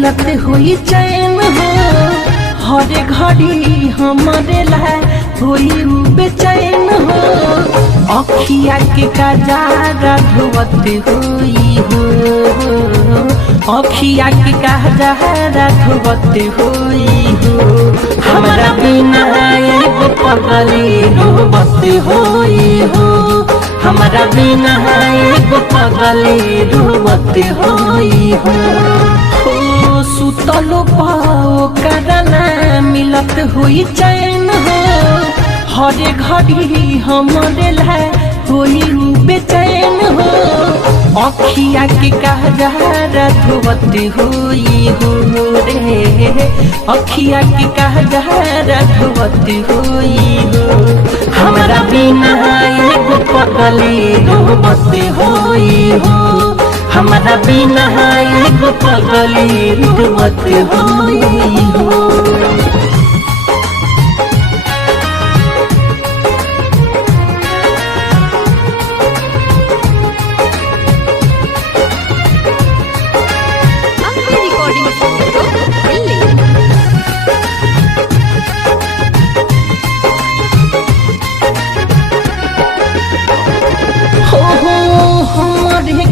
मिलत हुई चैन हो हर घड़ी हमारे ला होई बेचैन हो अखिया के कजारा धोवत हुई हो अखिया के कजारा धोवत हुई हो हमारा बिना एगो पगली रोवत हुई हो हमारा बिना एगो पगली रोवत हुई हो सुतलो पाओ करना मिलत हुई चैन हो हर घड़ी हमारे ला होई बेचैन हो अखिया के कजारा धोवत हुई हो रे अखिया के कजारा धोवत हुई हो हमारा बिना एगो पगली रोवत हुई हो हमारा बिना एगो पगली रोवत हुई हो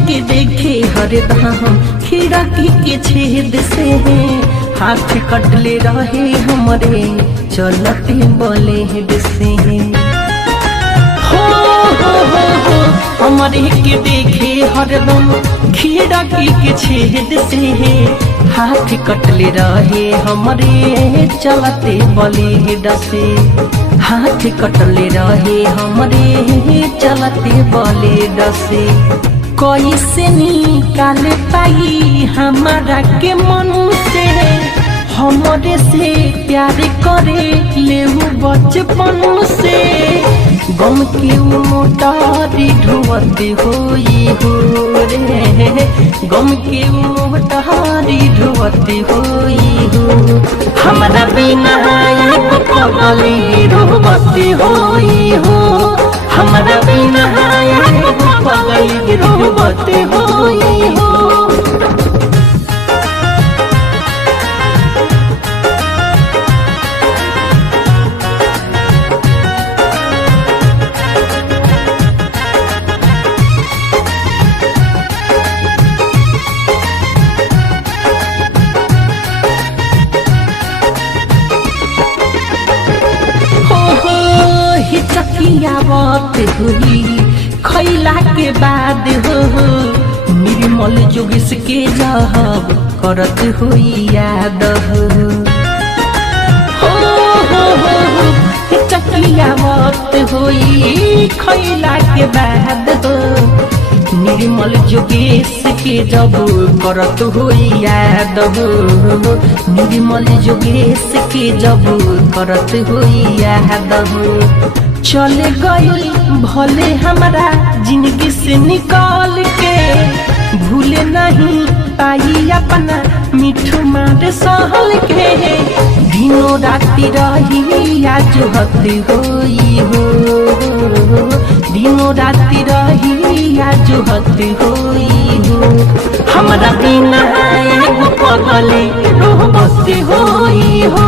के देखे हरदम खिड़की के छेद से हाथ कटले रहे हमारे चलते ब्लेड से हो हमारे के देखे हरदम खिड़की के छेद से हाथ कटले रहे हमारे चलते ब्लेड से हाथ कटले रहे हमारे चलते ब्लेड से कैसे निकाल पाई हमारा के मन से हमारे से प्यार करे ले बचपन से गम के मोटारी ढोवत हुई हो रे गम के मोटारी ढोवत हुई हो हमारा बिना एगो पगली रोवत हुई हो हमारा बिना एगो पगली रोवत हुई हो बात हुई खैला के बाद हो निर्मल जोगिस के जब करत हुई याद हो चकिया बात हुई खैला के बाद हो निर्मल जोगेश के जब करत हुई याद हो निर्मल जोगेश के जब करत हुई याद हो चले गई भले हमारा जिंदगी से निकाल के भूले नहीं पाई अपना मिठू मार सहल के दिनों राती रही आज हती हुई हो दिनों राती रही आज हती हुई हो हमारा बिना एगो पगली रोवत हुई हो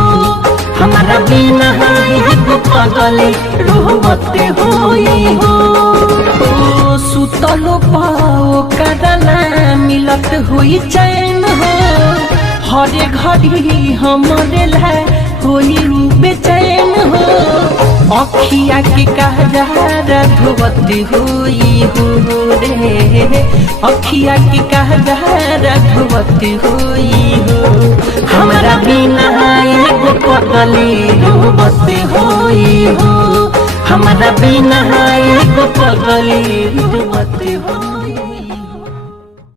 हमारा बिना एगो पगली रोवत हुई हो सुतलो पाओ करना मिलत हुई चैन हो हर घड़ी हमारे ला होई बेचैन हो अखिया के कजारा धोवत हुई हो रे अखिया के कजारा धोवत हुई हो हमारा बिना एगो पगली रोवत हुई हो हमारा बिना एगो पगली रोवत हुई।